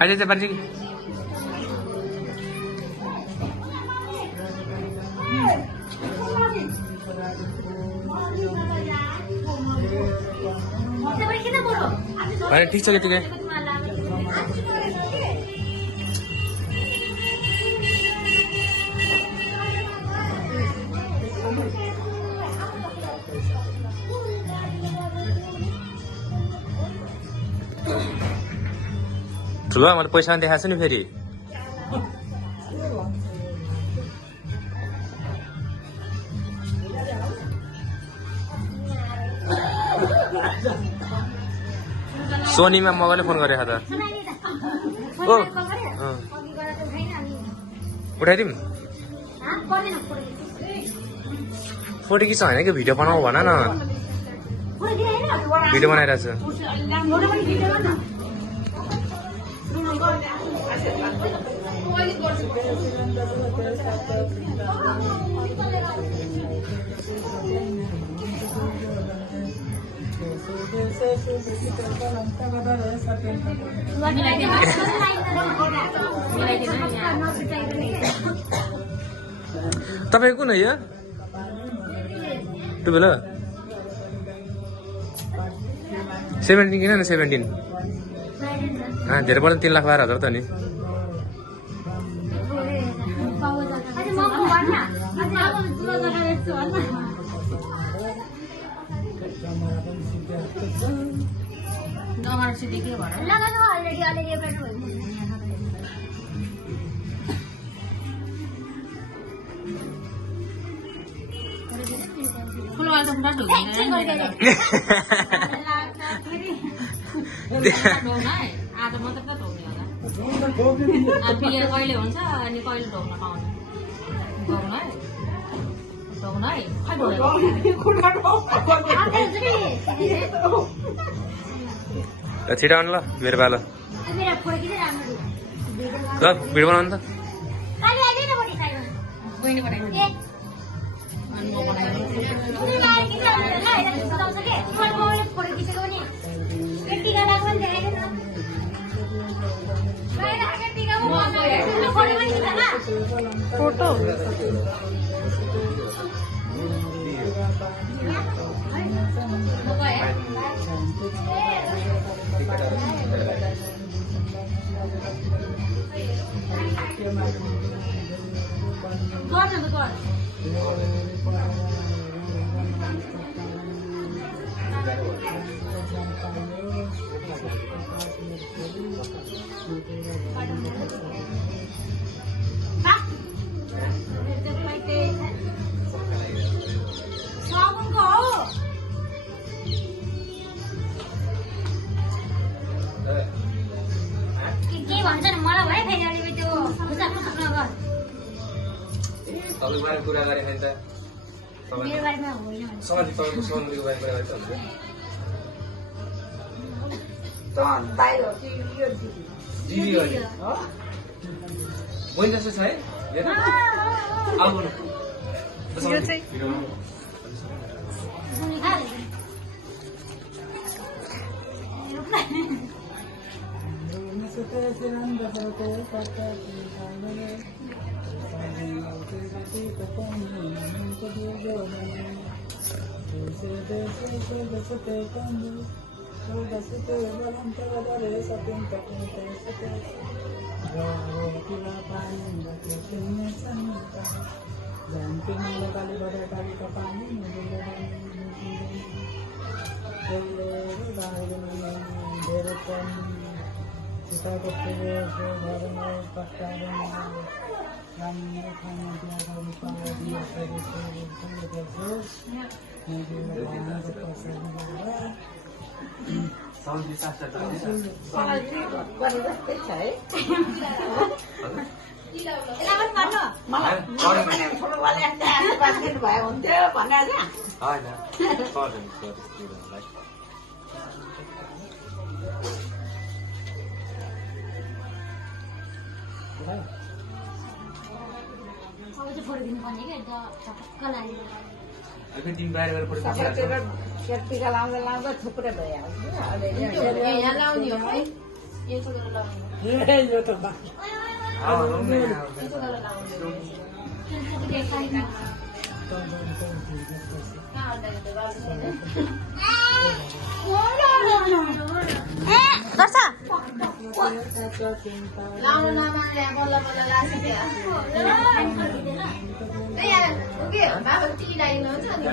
अझै चाहिँ पार्छ कि होइन ठिक छ यतिकै ठुलो मैले पैसा देखाएको छु नि फेरि सोनीमा मगाले फोन गरेको त ओ उठाइदिउँ फोटो कि छ होइन कि भिडियो बनाऊ भन न भिडियो बनाइरहेको छु तपाईँ कुन हो यो टुवेल 17 किन न 17 धेरै पर्दैन 3,12,000 त नि आज मात्रै त ढोग्ने होला प्लेयर कहिले हुन्छ अनि कहिले ढोग्न पाउने ढोग्न है छिटो आउनु ल मेरो पालो ल भिडियो बनाउनु त फोटो तपाईँ कुरा गरे त दिदी बहिनी जस्तो छ है तिमी बाहिर गएर फोटो खिचिरहेको लाउँदा थुप्रै भइहाल्छ यो चाहिँ गरेर लगाउनु यो त बा लाउनु नमान्ने बल्ल बल्ल लासिदियो बाबा टी लगाइदिनुहुन्छ अनि